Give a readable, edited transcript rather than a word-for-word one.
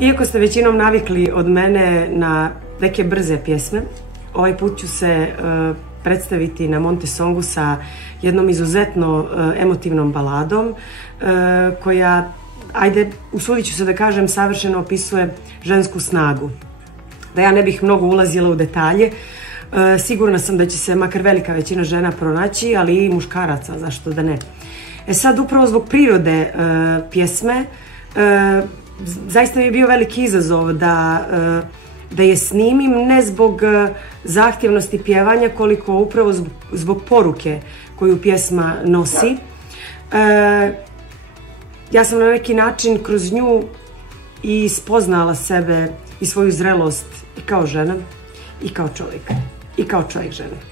Iako ste većinom navikli od mene na neke brze pjesme, ovaj put ću se predstaviti na Monte Songu sa jednom izuzetno emotivnom baladom koja, ajde, usudit ću se da kažem, savršeno opisuje žensku snagu. Da ja ne bih mnogo ulazila u detalje, sigurna sam da će se makar velika većina žena pronaći, ali i muškaraca, zašto da ne. Sad, upravo zbog prirode pjesme, zaista mi je bio veliki izazov da je snimim, ne zbog zahtjevnosti pjevanja, koliko upravo zbog poruke koju pjesma nosi. Ja sam na neki način kroz nju i spoznala sebe i svoju zrelost i kao žena i kao čovjek žene.